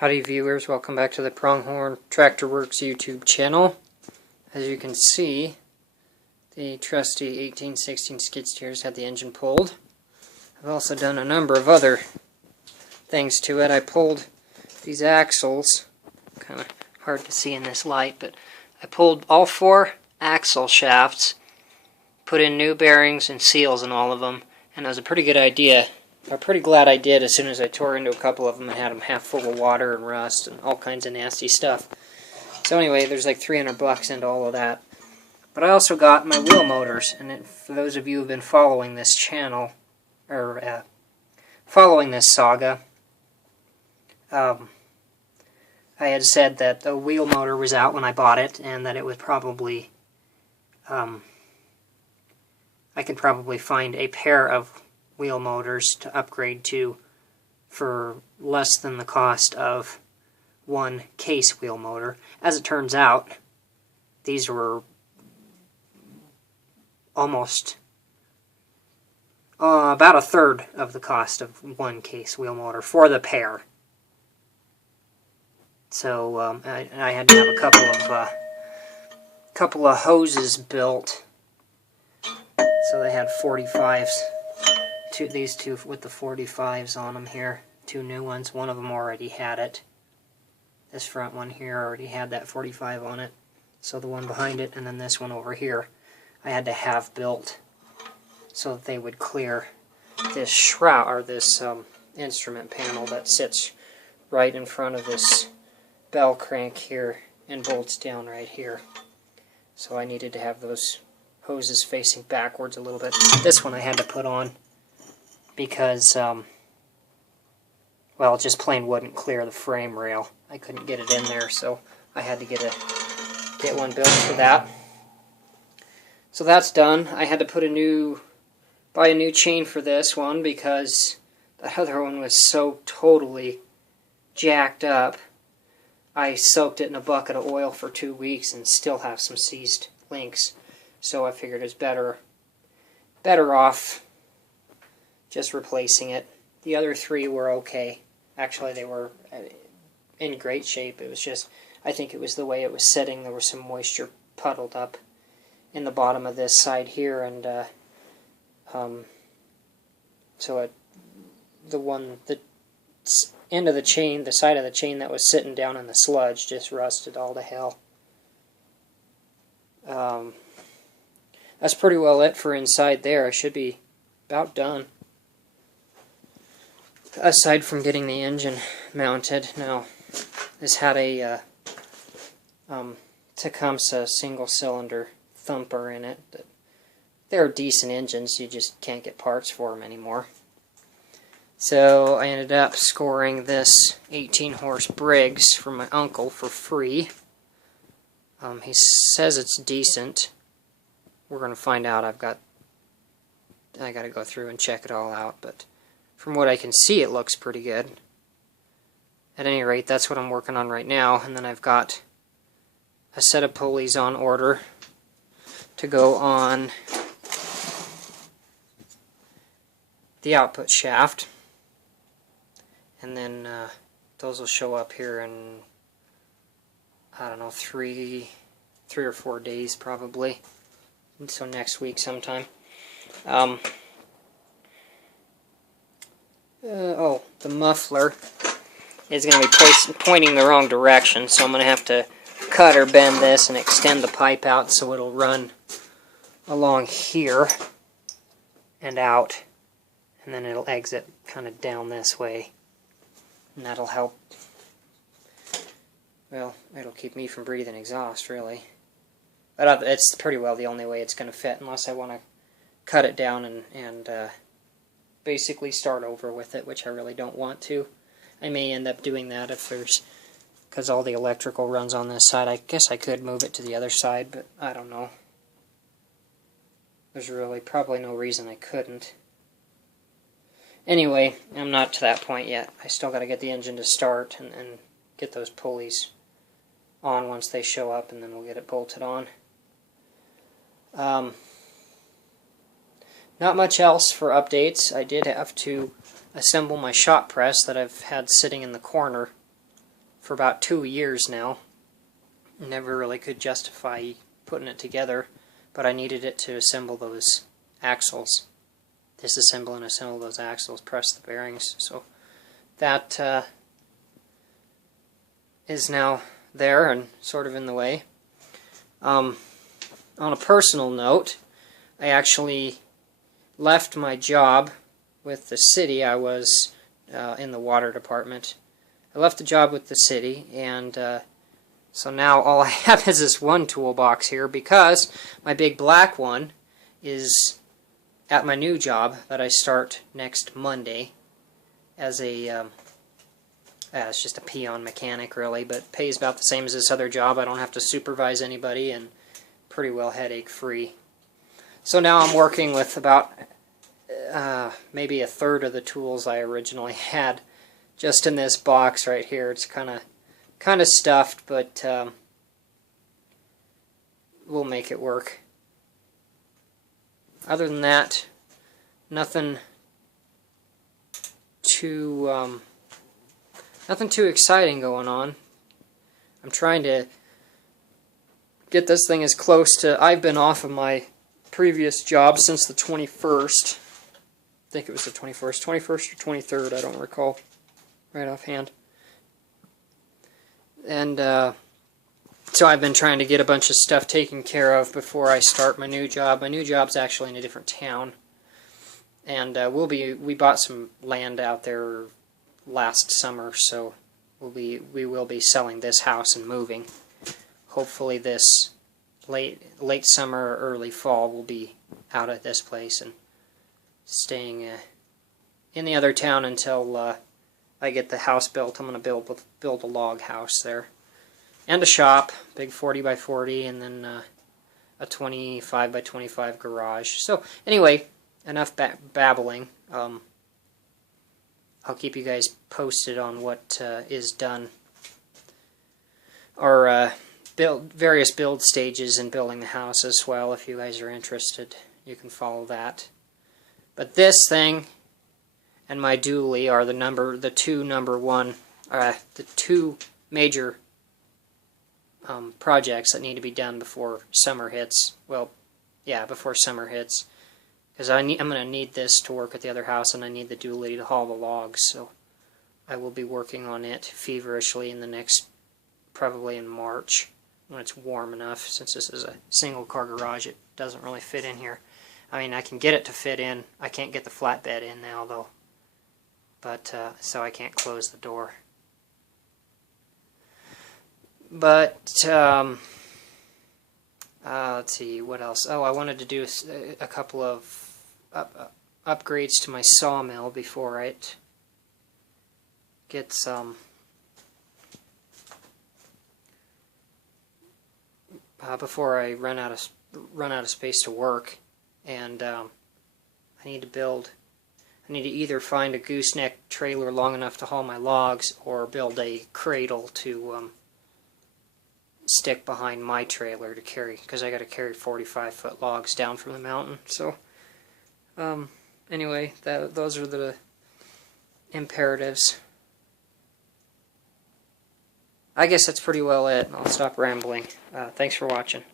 Howdy viewers, welcome back to the Pronghorn Tractor Works YouTube channel. As you can see, the trusty 1816 skid steer's had the engine pulled. I've also done a number of other things to it. I pulled these axles, kind of hard to see in this light, but I pulled all 4 axle shafts, put in new bearings and seals in all of them, and it was a pretty good idea. I'm pretty glad I did as soon as I tore into a couple of them and had them half full of water and rust and all kinds of nasty stuff. So anyway, there's like $300 into all of that. But I also got my wheel motors, and for those of you who have been following this channel, or following this saga, I had said that the wheel motor was out when I bought it, and that it would probably, I could probably find a pair of wheel motors to upgrade to for less than the cost of one case wheel motor. As it turns out, these were almost about a third of the cost of one case wheel motor for the pair. So I had to have a couple of hoses built. So they had 45s. These two with the 45s on them here, 2 new ones. One of them already had it. This front one here already had that 45 on it. So the one behind it, and then this one over here, I had to have built so that they would clear this shroud, or this instrument panel that sits right in front of this bell crank here and bolts down right here. So I needed to have those hoses facing backwards a little bit. This one I had to put on because, well, it just plain wouldn't clear the frame rail. I couldn't get it in there, so I had to get one built for that. So that's done. I had to buy a new chain for this one because the other one was so totally jacked up. I soaked it in a bucket of oil for 2 weeks and still have some seized links. So I figured it's better off just replacing it. The other 3 were okay. Actually, they were in great shape. It was just, I think it was the way it was sitting. There was some moisture puddled up in the bottom of this side here, and so the end of the chain, the side of the chain that was sitting down in the sludge, just rusted all to hell. That's pretty well it for inside there. I should be about done. Aside from getting the engine mounted, now this had a Tecumseh single-cylinder thumper in it. They're decent engines, you just can't get parts for them anymore. So I ended up scoring this 18-horse Briggs from my uncle for free. He says it's decent. We're going to find out. I got to go through and check it all out, but from what I can see, it looks pretty good. At any rate, that's what I'm working on right now, and then I've got a set of pulleys on order to go on the output shaft, and then those will show up here in, I don't know, 3 or 4 days probably, so next week sometime. Oh, the muffler is going to be pointing the wrong direction, so I'm going to have to cut or bend this and extend the pipe out so it'll run along here and out, and then it'll exit kind of down this way, and that'll help. Well, it'll keep me from breathing exhaust, really. But it's pretty well the only way it's going to fit, unless I want to cut it down and basically start over with it, which I really don't want to. I may end up doing that because all the electrical runs on this side. I guess I could move it to the other side, but I don't know. There's really probably no reason I couldn't. Anyway, I'm not to that point yet. I still got to get the engine to start and get those pulleys on once they show up, and then we'll get it bolted on. Not much else for updates. I did have to assemble my shop press that I've had sitting in the corner for about 2 years now. Never really could justify putting it together, but I needed it to assemble those axles. Disassemble and assemble those axles, press the bearings. So that is now there and sort of in the way. On a personal note, I actually left my job with the city. I was in the water department. I left the job with the city, and so now all I have is this one toolbox here, because my big black one is at my new job that I start next Monday as a it's just a peon mechanic, really, but pays about the same as this other job. I don't have to supervise anybody, and pretty well headache free. So now I'm working with about maybe a third of the tools I originally had just in this box right here. It's kind of stuffed, but we'll make it work. Other than that, nothing too exciting going on. I'm trying to get this thing as close to... I've been off of my previous job since the 21st. I think it was the 21st or 23rd, I don't recall right offhand. And so I've been trying to get a bunch of stuff taken care of before I start my new job. My new job's actually in a different town, and we bought some land out there last summer, so we will be selling this house and moving. Hopefully this late summer or early fall we'll be out at this place and staying in the other town until I get the house built. I'm going to build a log house there. And a shop, big 40 by 40, and then a 25 by 25 garage. So anyway, enough babbling. I'll keep you guys posted on what is done, or various build stages in building the house as well. If you guys are interested, you can follow that. But this thing and my dually are the two major projects that need to be done before summer hits. Well, yeah, before summer hits, because I'm going to need this to work at the other house, and I need the dually to haul the logs. So I will be working on it feverishly in the next, probably in March, when it's warm enough. Since this is a single car garage, it doesn't really fit in here. I mean, I can get it to fit in. I can't get the flatbed in now, though. But, so I can't close the door. But, let's see, what else? Oh, I wanted to do a couple of upgrades to my sawmill before it gets, before I run out of space to work. And I need to either find a gooseneck trailer long enough to haul my logs, or build a cradle to stick behind my trailer to carry, because I got to carry 45-foot logs down from the mountain. So anyway, those are the imperatives. I guess that's pretty well it. I'll stop rambling. Thanks for watching.